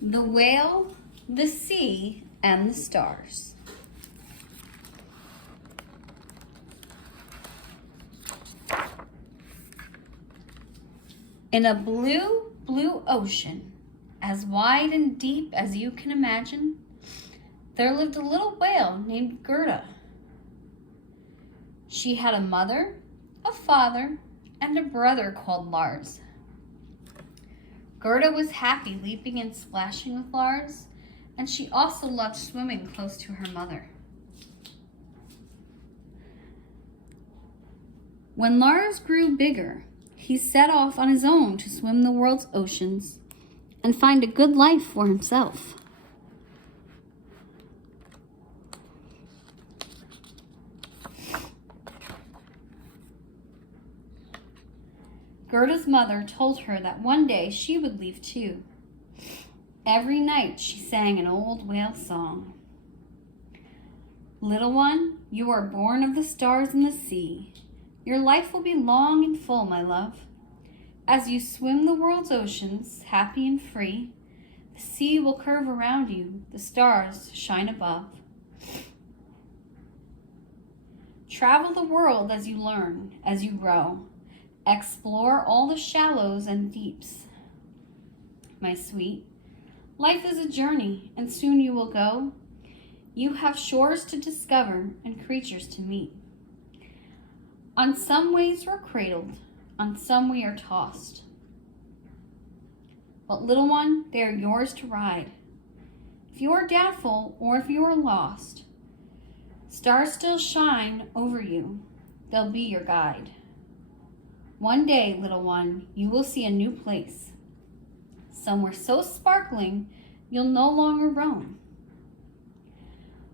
The Whale, the Sea, and the Stars. In a blue, blue ocean, as wide and deep as you can imagine, there lived a little whale named Gerda. She had a mother, a father, and a brother called Lars. Gerda was happy leaping and splashing with Lars, and she also loved swimming close to her mother. When Lars grew bigger, he set off on his own to swim the world's oceans and find a good life for himself. Gerda's mother told her that one day she would leave too. Every night she sang an old whale song. Little one, you are born of the stars and the sea. Your life will be long and full, my love. As you swim the world's oceans, happy and free, the sea will curve around you, the stars shine above. Travel the world as you learn, as you grow. Explore all the shallows and deeps. My sweet, life is a journey, and soon you will go. You have shores to discover and creatures to meet. On some ways we're cradled, on some we are tossed. But little one, they are yours to ride. If you are doubtful or if you are lost, stars still shine over you. They'll be your guide. One day, little one, you will see a new place. Somewhere so sparkling, you'll no longer roam.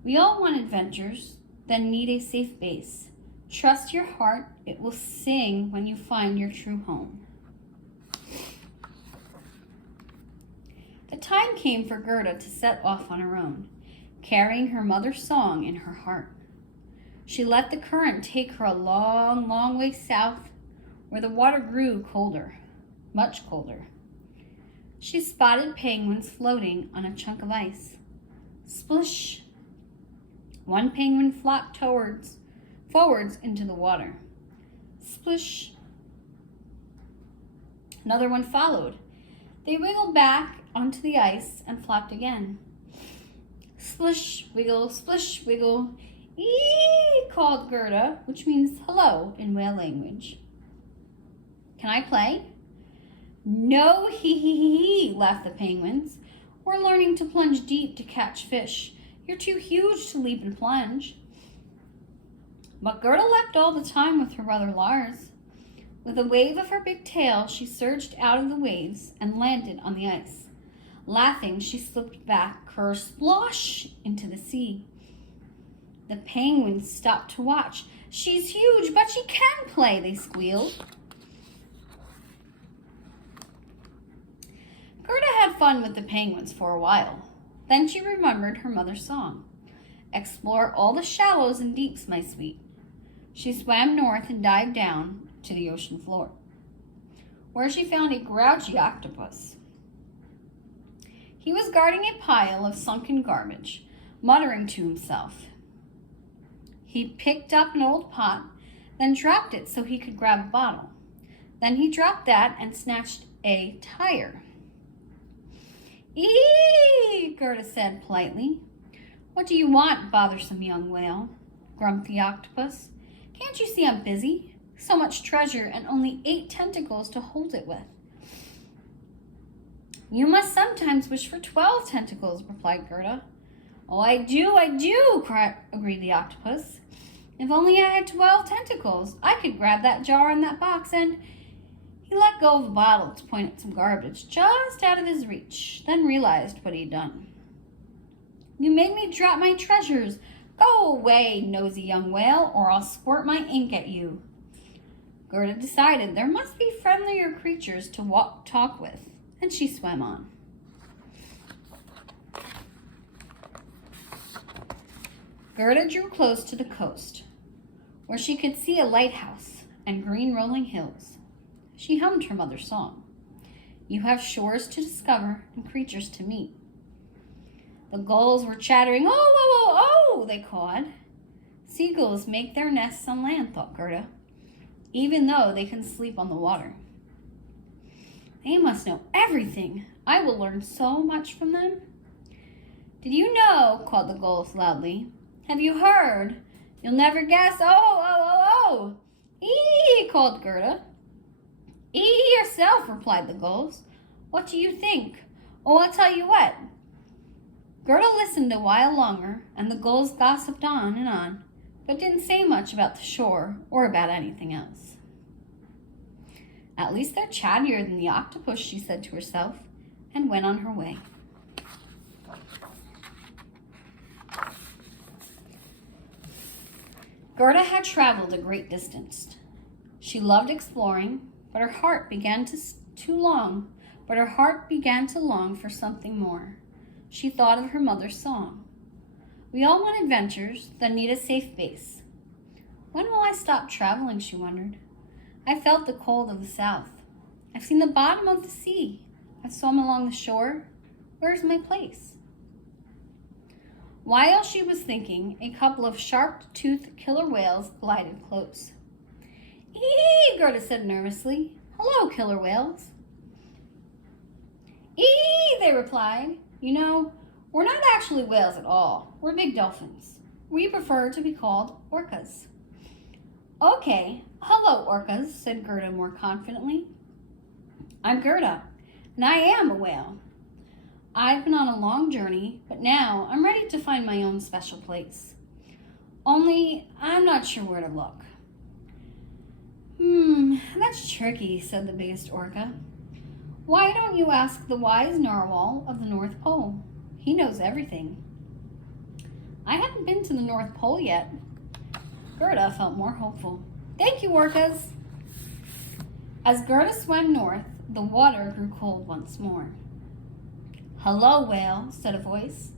We all want adventures, then need a safe base. Trust your heart, it will sing when you find your true home. The time came for Gerda to set off on her own, carrying her mother's song in her heart. She let the current take her a long, long way south, where the water grew colder, much colder. She spotted penguins floating on a chunk of ice. Splish! One penguin flopped forwards into the water. Splish! Another one followed. They wiggled back onto the ice and flopped again. Splish, wiggle, splish, wiggle. Eee! Called Gerda, which means hello in whale language. Can I play? No, hee, laughed the penguins. We're learning to plunge deep to catch fish. You're too huge to leap and plunge. But Gerda leapt all the time with her brother Lars. With a wave of her big tail, she surged out of the waves and landed on the ice. Laughing, she slipped back, ker-splosh, into the sea. The penguins stopped to watch. She's huge, but she can play, they squealed. Gerda had fun with the penguins for a while. Then she remembered her mother's song. Explore all the shallows and deeps, my sweet. She swam north and dived down to the ocean floor, where she found a grouchy octopus. He was guarding a pile of sunken garbage, muttering to himself. He picked up an old pot, then dropped it so he could grab a bottle. Then he dropped that and snatched a tire. Eee! Gerda said politely. What do you want, bothersome young whale? Grumped the octopus. Can't you see I'm busy? So much treasure and only 8 tentacles to hold it with. You must sometimes wish for 12 tentacles, replied Gerda. Oh, I do, agreed the octopus. If only I had 12 tentacles, I could grab that jar in that box and... He let go of the bottle to point at some garbage just out of his reach, then realized what he'd done. You made me drop my treasures. Go away, nosy young whale, or I'll squirt my ink at you. Gerda decided there must be friendlier creatures to talk with, and she swam on. Gerda drew close to the coast, where she could see a lighthouse and green rolling hills. She hummed her mother's song. You have shores to discover and creatures to meet. The gulls were chattering. Oh, oh, oh, oh, they cawed. Seagulls make their nests on land, thought Gerda, even though they can sleep on the water. They must know everything. I will learn so much from them. Did you know, called the gulls loudly. Have you heard? You'll never guess. Oh, oh, oh, oh. Ee, called Gerda. Ee yourself, replied the gulls. What do you think? Oh, I'll tell you what. Gerda listened a while longer, and the gulls gossiped on, but didn't say much about the shore or about anything else. At least they're chattier than the octopus, she said to herself, and went on her way. Gerda had traveled a great distance. She loved exploring, but her heart began to long for something more. She thought of her mother's song. We all want adventures that need a safe base. When will I stop traveling, she wondered. I felt the cold of the south. I've seen the bottom of the sea. I've swum along the shore. Where's my place? While she was thinking, a couple of sharp-toothed killer whales glided close. Ee, Gerda said nervously. Hello, killer whales. Ee, they replied. You know, we're not actually whales at all. We're big dolphins. We prefer to be called orcas. Okay, hello, orcas, said Gerda more confidently. I'm Gerda, and I am a whale. I've been on a long journey, but now I'm ready to find my own special place. Only, I'm not sure where to look. That's tricky, said the biggest orca. Why don't you ask the wise narwhal of the North Pole? He knows everything. I haven't been to the North Pole yet. Gerda felt more hopeful. Thank you, orcas. As Gerda swam north, the water grew cold once more. Hello, whale, said a voice.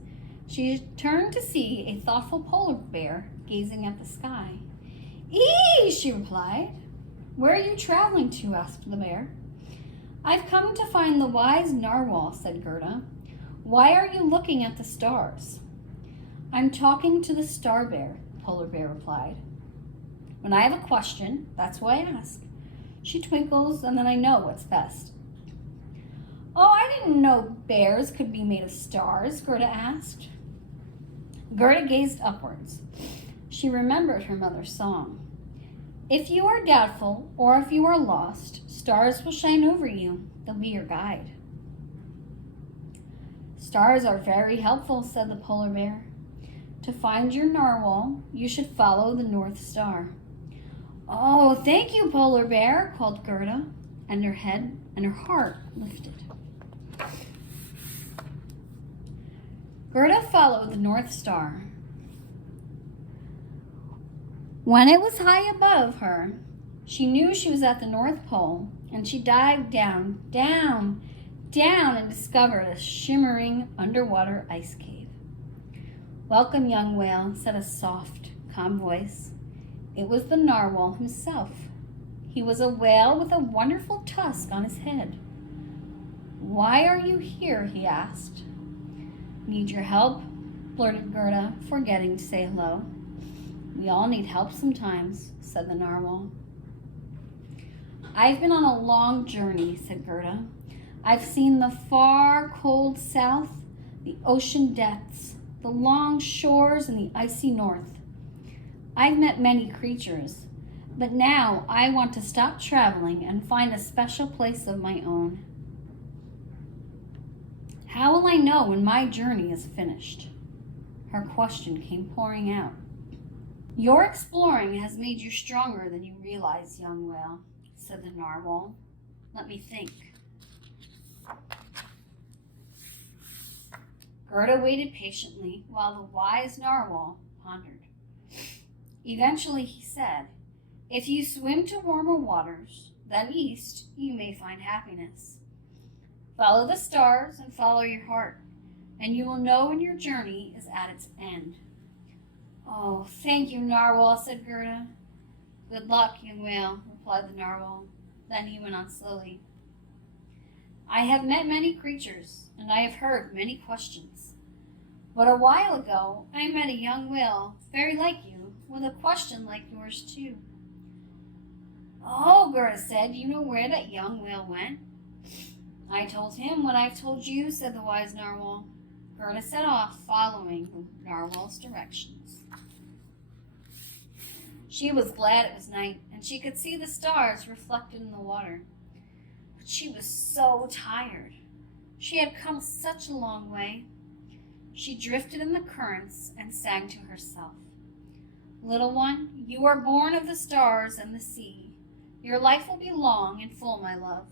She turned to see a thoughtful polar bear gazing at the sky. Ee, she replied. Where are you traveling to? Asked the bear. I've come to find the wise narwhal, said Gerda. Why are you looking at the stars? I'm talking to the star bear, the polar bear replied. When I have a question, that's why I ask. She twinkles, and then I know what's best. Oh, I didn't know bears could be made of stars, Gerda asked. Gerda gazed upwards. She remembered her mother's song. If you are doubtful, or if you are lost, stars will shine over you. They'll be your guide. Stars are very helpful, said the polar bear. To find your narwhal, you should follow the North Star. Oh, thank you, polar bear, called Gerda, and her head and her heart lifted. Gerda followed the North Star. When it was high above her, she knew she was at the North Pole, and she dived down, down, down, and discovered a shimmering underwater ice cave. Welcome, young whale, said a soft, calm voice. It was the narwhal himself. He was a whale with a wonderful tusk on his head. Why are you here? He asked. Need your help? Blurted Gerda, forgetting to say hello. We all need help sometimes, said the narwhal. I've been on a long journey, said Gerda. I've seen the far, cold south, the ocean depths, the long shores, and the icy north. I've met many creatures, but now I want to stop traveling and find a special place of my own. How will I know when my journey is finished? Her question came pouring out. Your exploring has made you stronger than you realize, young whale, said the narwhal. Let me think. Gerda waited patiently while the wise narwhal pondered. Eventually he said, If you swim to warmer waters, then east, you may find happiness. Follow the stars and follow your heart, and you will know when your journey is at its end. Oh, thank you, narwhal, said Gerda. Good luck, young whale, replied the narwhal. Then he went on slowly. I have met many creatures, and I have heard many questions. But a while ago, I met a young whale, very like you, with a question like yours too. Oh, Gerda said, you know where that young whale went? I told him what I've told you, said the wise narwhal. Gerda set off, following the narwhal's directions. She was glad it was night, and she could see the stars reflected in the water. But she was so tired. She had come such a long way. She drifted in the currents and sang to herself. Little one, you are born of the stars and the sea. Your life will be long and full, my love,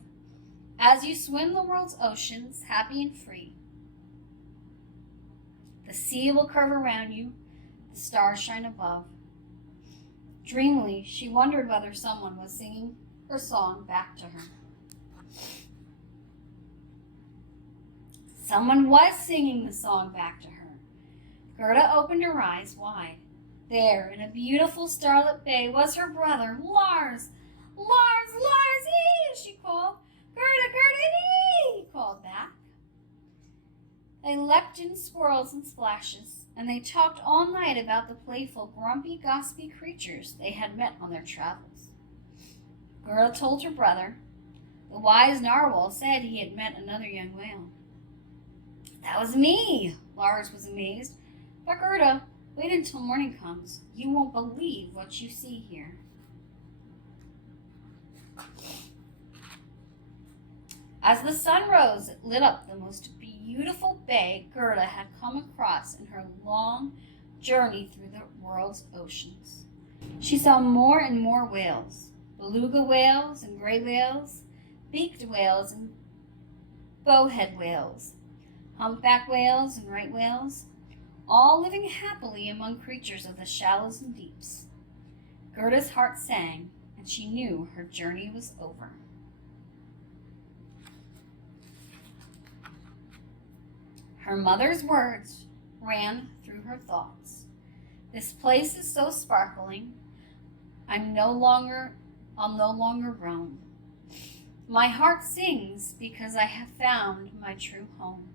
as you swim the world's oceans, happy and free. The sea will curve around you, the stars shine above. Dreamily, she wondered whether someone was singing her song back to her. Someone was singing the song back to her. Gerda opened her eyes wide. There, in a beautiful starlit bay, was her brother, Lars. Lars, Lars, ee, she called. Gerda, Gerda, ee, he called back. They leapt in swirls and splashes, and they talked all night about the playful, grumpy, gossipy creatures they had met on their travels. Gerda told her brother. The wise narwhal said he had met another young whale. That was me, Lars was amazed. But Gerda, wait until morning comes. You won't believe what you see here. As the sun rose, it lit up the most beautiful bay Gerda had come across in her long journey through the world's oceans. She saw more and more whales, beluga whales and gray whales, beaked whales and bowhead whales, humpback whales and right whales, all living happily among creatures of the shallows and deeps. Gerda's heart sang, and she knew her journey was over. Her mother's words ran through her thoughts. This place is so sparkling, I'll no longer roam. My heart sings because I have found my true home.